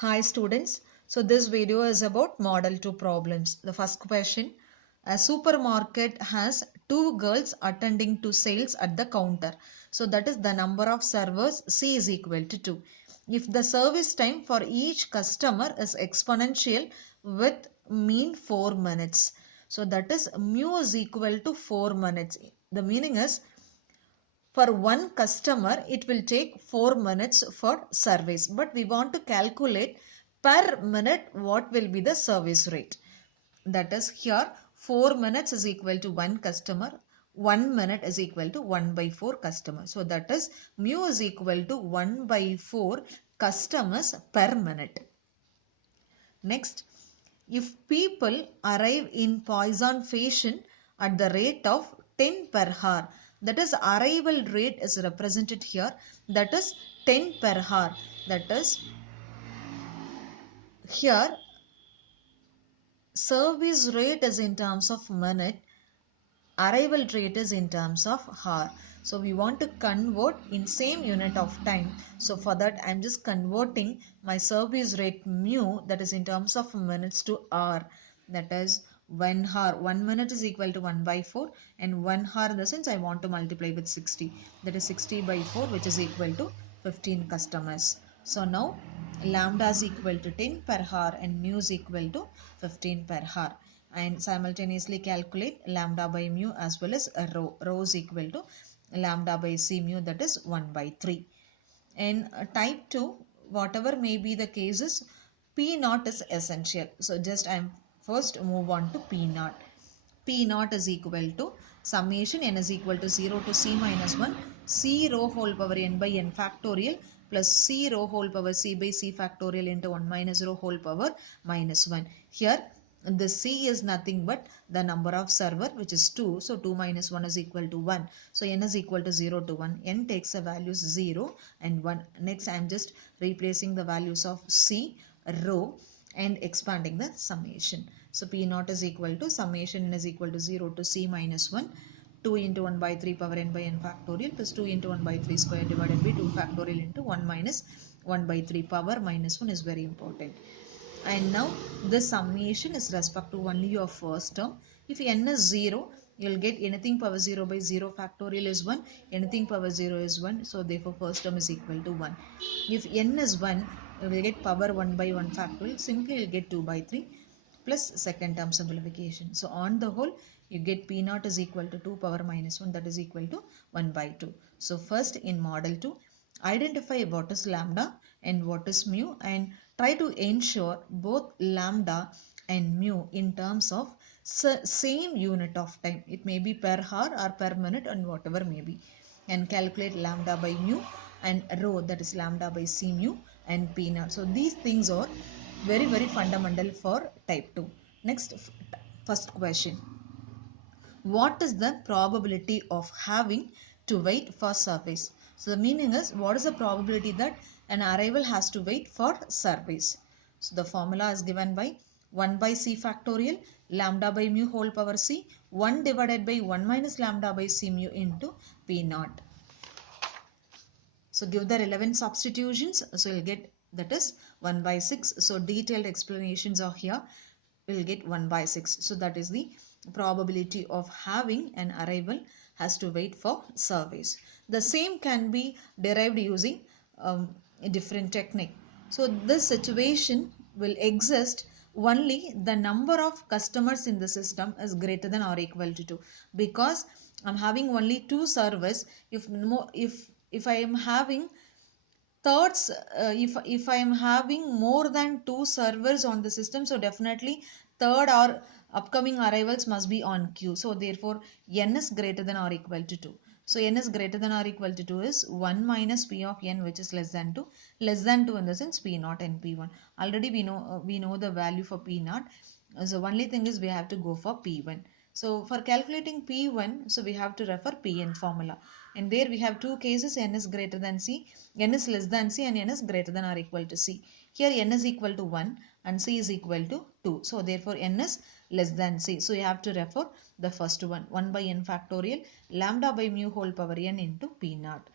Hi students. So this video is about Model 2 problems. The first question. A supermarket has two girls attending to sales at the counter. So that is the number of servers C is equal to 2. If the service time for each customer is exponential with mean 4 minutes. So that is mu is equal to 4 minutes. The meaning is for one customer, it will take 4 minutes for service. But we want to calculate per minute what will be the service rate. That is here 4 minutes is equal to 1 customer. 1 minute is equal to 1 by 4 customers. So that is mu is equal to 1 by 4 customers per minute. Next, if people arrive in Poisson fashion at the rate of 10 per hour, that is arrival rate is represented here, that is 10 per hour, that is here service rate is in terms of minute, arrival rate is in terms of hour. So we want to convert in same unit of time. So for that I am just converting my service rate mu, that is in terms of minutes, to hour. That is 1 hour. 1 minute is equal to 1 by 4 and 1 hour in the sense I want to multiply with 60. That is 60 by 4 which is equal to 15 customers. So now lambda is equal to 10 per hour and mu is equal to 15 per hour, and simultaneously calculate lambda by mu as well as a rho. Rho is equal to lambda by C mu, that is 1 by 3. In type 2, whatever may be the cases, P naught is essential. So just I am first move on to P naught. P naught is equal to summation n is equal to 0 to C minus 1 C rho whole power n by n factorial plus C rho whole power C by C factorial into 1 minus rho whole power minus 1. Here the C is nothing but the number of server, which is 2. So 2 minus 1 is equal to 1. So n is equal to 0 to 1. N takes the values 0 and 1. Next I am just replacing the values of C, rho, and expanding the summation. So P naught is equal to summation n is equal to 0 to C minus 1. 2 into 1 by 3 power n by n factorial plus 2 into 1 by 3 square divided by 2 factorial into 1 minus 1 by 3 power minus 1 is very important. And now the summation is respect to only your first term. If n is 0, you will get anything power 0 by 0 factorial is 1, anything power 0 is 1. So therefore first term is equal to 1. If n is 1, you will get power 1 by 1 factorial. Simply you will get 2 by 3 plus second term simplification. So on the whole, you get P naught is equal to 2 power minus 1, that is equal to 1 by 2. So first in model 2, identify what is lambda and what is mu, and try to ensure both lambda and mu in terms of same unit of time. It may be per hour or per minute and whatever may be. And calculate lambda by mu and rho, that is lambda by C mu and P naught. So these things are very fundamental for type 2. Next, first question. What is the probability of having to wait for service? So the meaning is, what is the probability that an arrival has to wait for service? So the formula is given by 1 by C factorial lambda by mu whole power C 1 divided by 1 minus lambda by C mu into P naught. So give the relevant substitutions. So you'll get, that is 1 by 6. So detailed explanations are here. We'll get 1 by 6. So that is the probability of having an arrival has to wait for service. The same can be derived using a different technique. So this situation will exist only the number of customers in the system is greater than or equal to 2, because I'm having only 2 servers. If I am having thirds, if I am having more than 2 servers on the system, so definitely third or upcoming arrivals must be on queue. So therefore n is greater than or equal to 2. So n is greater than or equal to 2 is 1 minus p of n, which is less than 2. Less than 2 in the sense p naught and p1. Already we know the value for p naught. So only thing is we have to go for p1. So for calculating p1, so we have to refer pn formula. And there we have two cases, n is greater than c, n is less than c, and n is greater than or equal to c. Here n is equal to 1 and c is equal to 2. So therefore n is less than c. So you have to refer the first one, 1 by n factorial lambda by mu whole power n into p naught.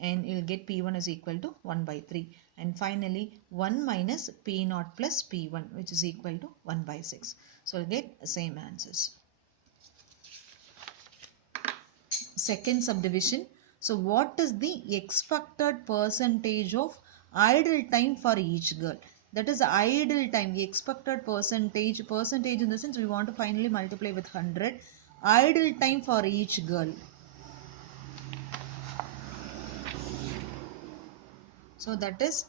And you will get p1 is equal to 1 by 3. and finally 1 minus P naught plus P1, which is equal to 1 by 6. So we'll get same answers. Second subdivision. So what is the expected percentage of idle time for each girl? That is idle time, expected percentage. Percentage in the sense we want to finally multiply with 100. Idle time for each girl. So that is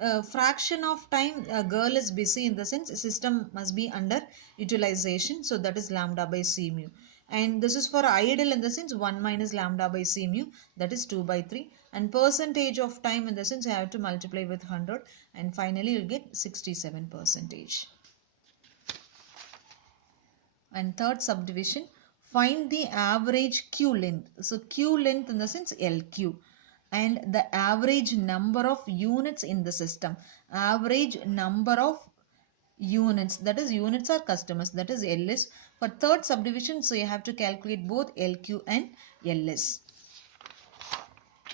a fraction of time a girl is busy, in the sense system must be under utilization. So that is lambda by C mu. And this is for idle, in the sense 1 minus lambda by C mu, that is 2 by 3. And percentage of time, in the sense you have to multiply with 100, and finally you'll get 67 percentage. And third subdivision, find the average Q length. So Q length in the sense LQ, and the average number of units in the system. Average number of units, that is units are customers, that is LS. For third subdivision, so you have to calculate both LQ and LS.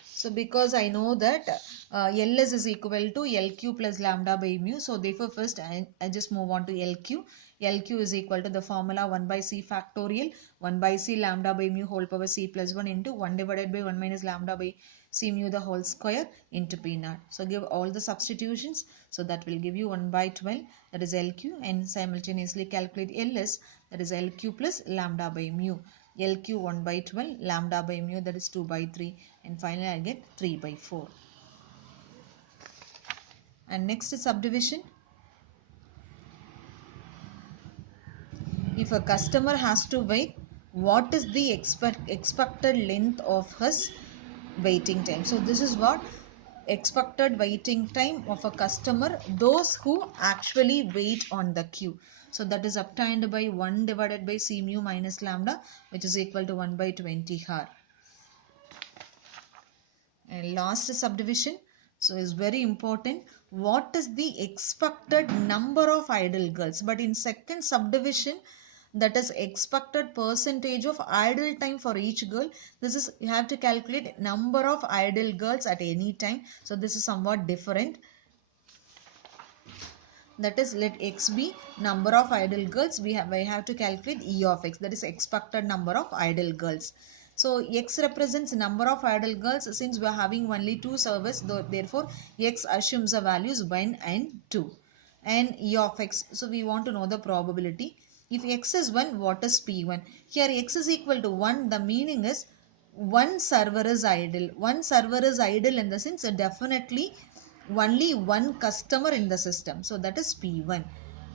So because I know that LS is equal to LQ plus lambda by mu. So therefore first I just move on to LQ. LQ is equal to the formula 1 by C factorial 1 by C lambda by mu whole power C plus 1 into 1 divided by 1 minus lambda by C mu the whole square into P naught. So give all the substitutions. So that will give you 1 by 12, that is LQ, and simultaneously calculate LS, that is LQ plus lambda by mu. LQ 1 by 12, lambda by mu, that is 2 by 3, and finally I get 3 by 4. And next subdivision, if a customer has to wait, what is the expected length of his waiting time? So this is what expected waiting time of a customer, those who actually wait on the queue. So that is obtained by 1 divided by C mu minus lambda, which is equal to 1 by 20 hour. And last subdivision, so is very important. What is the expected number of idle girls? But in second subdivision, that is expected percentage of idle time for each girl. This is, you have to calculate number of idle girls at any time. So this is somewhat different. That is, let x be number of idle girls. We have to calculate E of x, that is expected number of idle girls. So x represents number of idle girls. Since we are having only two servers, therefore x assumes the values 1 and 2. And E of x, so we want to know the probability. If x is 1, what is P1? Here x is equal to 1, the meaning is one server is idle. One server is idle in the sense definitely only one customer in the system. So that is P1.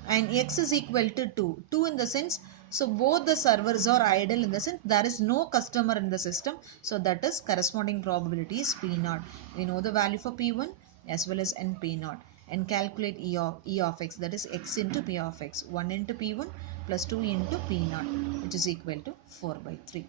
And x is equal to 2. 2 in the sense, so both the servers are idle, in the sense there is no customer in the system. So that is corresponding probability is P0. We know the value for P1 as well as n P0. And calculate E of x, that is x into P of x. 1 into P1 plus 2 into P0, which is equal to 4 by 3.